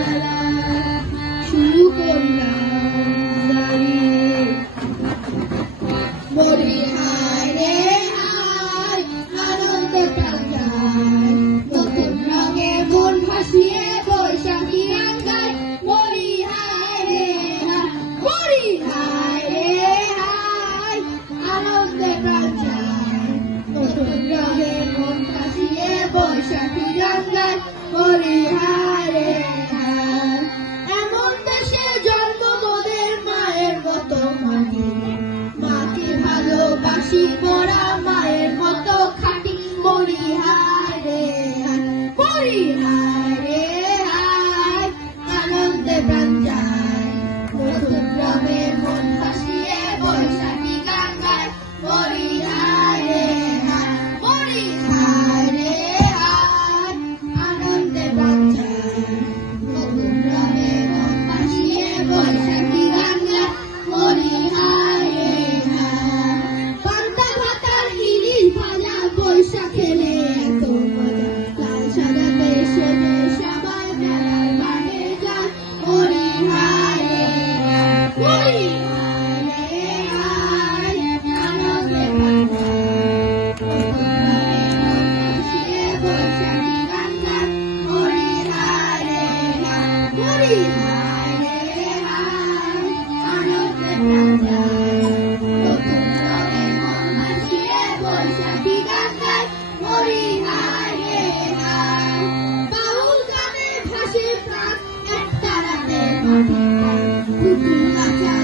বেলা শুরু করলাম দাঁড়িয়ে বলি হায় রে হায় আনন্দে প্রাণ যায় নতুন রঙে মন ভাসিয়ে বৈশাখী গান গায় বলি হায় রে হায় বলি হায় রে হায় আনন্দে প্রাণ যায় নতুন রঙে মন ভাসিয়ে বৈশাখী গান গায় বলি হায় রে হায় এমন দেশে জন্ম মোদের মায়ের মতো মাটি মাকে ভালোবাসি মোরা মায়ের মতো খাটি বলি হায় রে হায় বলি হায় রে হায় আনন্দে প্রাণ যায় নতুন রঙে মন ভাসিয়ে বৈশাখী গান গায় বলি হায় রে হায় বলি হায় রে হায় আনন্দে প্রাণ যায় নতুন রঙে মন ভাসিয়ে বৈশাখী গান গায় বলি হায় রে হায় পান্তা ভাতার ইলিশ ভাজা বৈশাখেলে এত মজা লাল সাদা দেশে সবাই মেলার মাঠে যায় বলি হায় রে হায় বলি হায় রে হায় আনন্দে প্রাণ যায় বৈশাখী গান গায় বলি হায় রে হায় বলি হায় রে হায় আনন্দে প্রাণ যায় নতুন রঙে মন ভাসিয়ে বৈশাখী গান গায় বলি হায় রে হায় বাউল গানে ভাসে প্রাণ একটা রাতে মাটি পুতুল নাচা